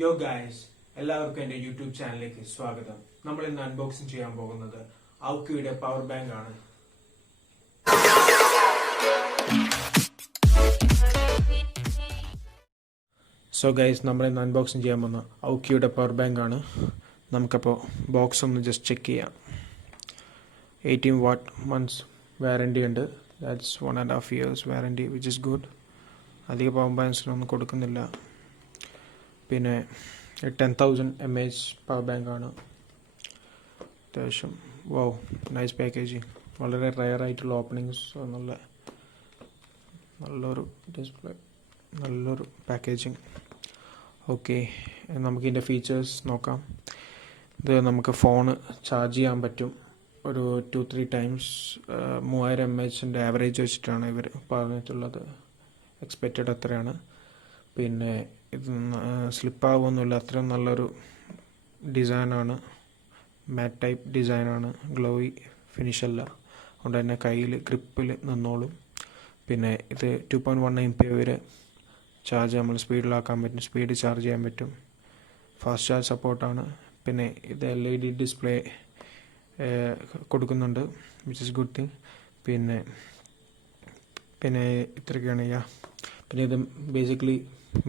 യോ ഗൈസ്, എല്ലാവർക്കും എൻ്റെ യൂട്യൂബ് ചാനലിലേക്ക് സ്വാഗതം. നമ്മൾ ഇന്ന് അൺബോക്സിംഗ് ചെയ്യാൻ പോകുന്നത് ഔക്കിയുടെ പവർ ബാങ്ക് ആണ്. സോ ഗൈസ്, നമ്മൾ ഇന്ന് അൺബോക്സിംഗ് ചെയ്യാൻ പോകുന്ന ഔക്കിയുടെ പവർ ബാങ്ക് ആണ്. നമുക്കപ്പോൾ ബോക്സ് ഒന്ന് ജസ്റ്റ് ചെക്ക് ചെയ്യാം. 18 വാട്ട് മന്ത്സ് വാറണ്ടി ഉണ്ട്. That's 1.5 years warranty, which is good. അധിക പവർ ബാങ്ക്സിനൊന്നും കൊടുക്കുന്നില്ല. പിന്നെ 10,000 mAh പവർ ബാങ്ക് ആണ്. അത്യാവശ്യം നൈസ് പാക്കേജിങ്, വളരെ റയർ ആയിട്ടുള്ള ഓപ്പണിങ്സ്, നല്ലൊരു ഡിസ്പ്ലേ, നല്ലൊരു പാക്കേജിങ്. ഓക്കെ, നമുക്കിതിൻ്റെ ഫീച്ചേഴ്സ് നോക്കാം. ഇത് നമുക്ക് ഫോണ് ചാർജ് ചെയ്യാൻ പറ്റും ഒരു 2-3 times. 3000 mAh ആവറേജ് വെച്ചിട്ടാണ് ഇവർ പറഞ്ഞിട്ടുള്ളത്. എക്സ്പെക്റ്റഡ് അത്രയാണ്. പിന്നെ ഇത് സ്ലിപ്പാകുമൊന്നുമില്ല, അത്രയും നല്ലൊരു ഡിസൈനാണ്. മാറ്റ് ടൈപ്പ് ഡിസൈനാണ്, ഗ്ലോയി ഫിനിഷല്ല. അതുകൊണ്ട് തന്നെ കയ്യിൽ ഗ്രിപ്പിൽ നിന്നോളും. പിന്നെ ഇത് 2.1 MP വരെ ചാർജ് നമ്മൾ സ്പീഡിലാക്കാൻ പറ്റും, സ്പീഡ് ചാർജ് ചെയ്യാൻ പറ്റും. ഫാസ്റ്റ് ചാർജ് സപ്പോർട്ടാണ്. പിന്നെ ഇത് LED ഡിസ്പ്ലേ കൊടുക്കുന്നുണ്ട്, വിച്ച് ഇസ് ഗുഡ് തിങ്. പിന്നെ ഇത്രയൊക്കെയാണ്. പിന്നെ ഇത് ബേസിക്കലി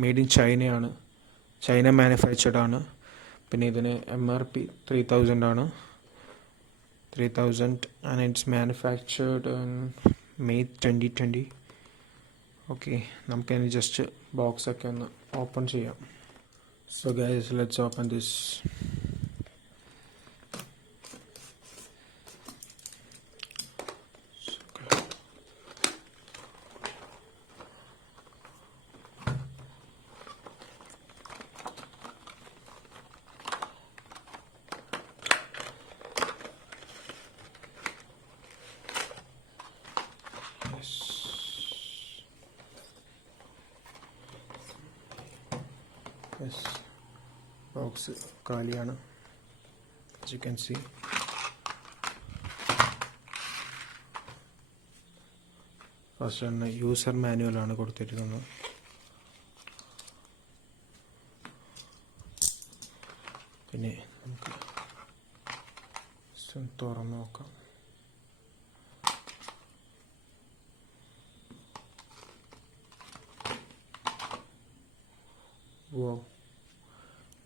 മെയ്ഡ് ഇൻ ചൈനയാണ്, ചൈന മാനുഫാക്ചർഡ് ആണ്. പിന്നെ ഇതിന് MRP 3,000 ആണ്. 3,000 and it's manufactured in May 2020. Okay, നമുക്കതിന് ജസ്റ്റ് ബോക്സൊക്കെ ഒന്ന് ഓപ്പൺ ചെയ്യാം. So guys, let's open this. Box കാലിയാണ്, as you can see. First തന്നെ യൂസർ മാനുവലാണ് കൊടുത്തിരിക്കുന്നത്. പിന്നെ നമുക്ക് തുറന്ന് നോക്കാം.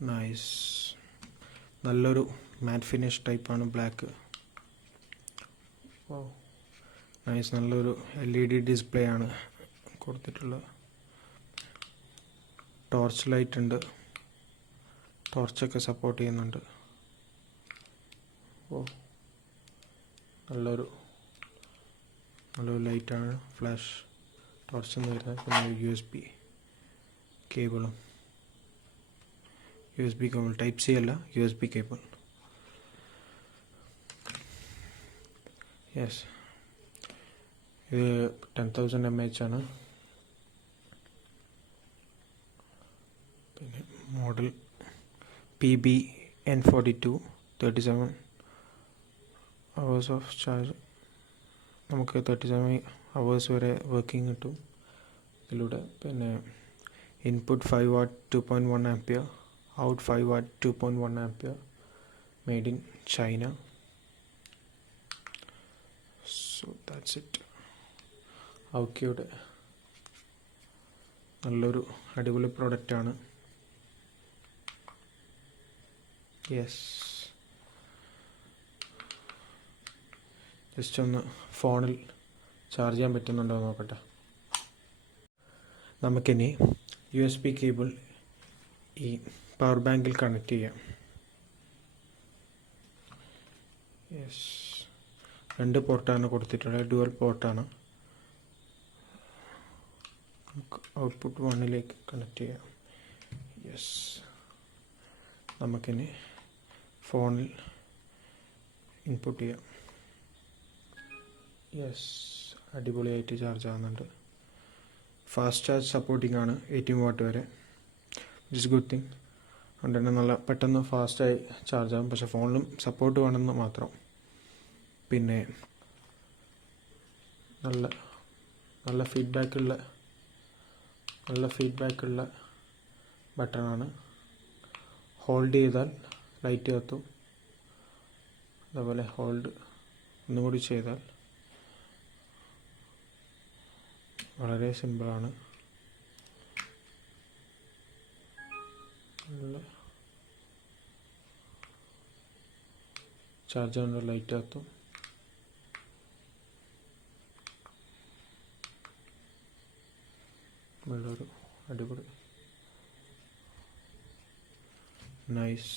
നൈസ്, നല്ലൊരു മാറ്റ് ഫിനിഷ് ടൈപ്പാണ്, ബ്ലാക്ക്. നൈസ്, നല്ലൊരു LED ഡിസ്പ്ലേ ആണ് കൊടുത്തിട്ടുള്ളത്. ടോർച്ച് ലൈറ്റ് ഉണ്ട്, ടോർച്ചൊക്കെ സപ്പോർട്ട് ചെയ്യുന്നുണ്ട്. നല്ലൊരു ലൈറ്റാണ്, ഫ്ലാഷ് ടോർച്ച് എന്ന് വരുന്നത്. പിന്നെ USB കേബിളും, USB cable, type C അല്ല, USB കേബിൾ. യെസ്, ഇത് 10,000 mAh ആണ്. പിന്നെ model PBN42, 37 hours of charge. നമുക്ക് 37 hours വരെ വർക്കിംഗ് കിട്ടും ഇതിലൂടെ. പിന്നെ input 5 watt 2.1 ampere, out 5 watt 2.1 ampere, made in China. So that's it. ഔക്കിയുടെ നല്ലൊരു അടിപൊളി പ്രോഡക്റ്റാണ്. യെസ്, ജസ്റ്റ് ഒന്ന് ഫോണിൽ ചാർജ് ചെയ്യാൻ പറ്റുന്നുണ്ടോ നോക്കട്ടെ. നമുക്കിനി USB കേബിൾ ഈ പവർ ബാങ്കിൽ കണക്ട് ചെയ്യാം. യെസ്, 2 പോർട്ടാണ് കൊടുത്തിട്ടുള്ളത്, ഡുവൽ പോർട്ടാണ്. നമുക്ക് ഔട്ട്പുട്ട് 1ലേക്ക് കണക്ട് ചെയ്യാം. യെസ്, നമുക്കിനി ഫോണിൽ ഇൻപുട്ട് ചെയ്യാം. യെസ്, അടിപൊളിയായിട്ട് ചാർജ് ആകുന്നുണ്ട്. ഫാസ്റ്റ് ചാർജ് സപ്പോർട്ടിംഗ് ആണ്, 18 watt വരെ, വിച്ച് ഇസ് ഗുഡ് തിങ്. അതുകൊണ്ട് തന്നെ നല്ല പെട്ടെന്ന് ഫാസ്റ്റായി ചാർജ് ആകും. പക്ഷേ ഫോണിലും സപ്പോർട്ട് വേണമെന്ന് മാത്രം. പിന്നെ നല്ല ഫീഡ്ബാക്കുള്ള ബട്ടണാണ്. ഹോൾഡ് ചെയ്താൽ ലൈറ്റ് കത്തും. അതുപോലെ ഹോൾഡ് ഒന്നുകൂടി ചെയ്താൽ വളരെ സിമ്പിളാണ്. ചാർജറിൻ്റെ ലൈറ്റ് കത്തും. നല്ലൊരു അടിപൊളി നൈസ്.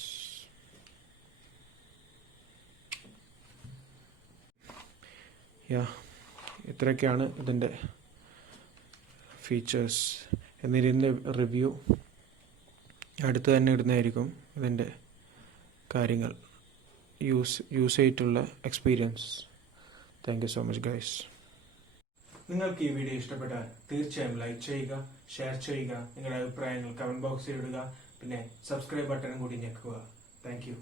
ഇത്രയൊക്കെയാണ് ഇതിൻ്റെ ഫീച്ചേഴ്സ്. എന്നിതിൻ്റെ റിവ്യൂ അടുത്ത് തന്നെ ഇടുന്നതായിരിക്കും. ഇതിൻ്റെ കാര്യങ്ങൾ യൂസ് ചെയ്തിട്ടുള്ള experience. Thank you so much guys. നിങ്ങൾക്ക് ഈ വീഡിയോ ഇഷ്ടപ്പെട്ടാൽ തീർച്ചയായും ലൈക്ക് ചെയ്യുക, ഷെയർ ചെയ്യുക, നിങ്ങളുടെ അഭിപ്രായങ്ങൾ കമൻറ്റ് ബോക്സിൽ ഇടുക, പിന്നെ സബ്സ്ക്രൈബ് ബട്ടണും കൂടി ഞെക്കുക. Thank you.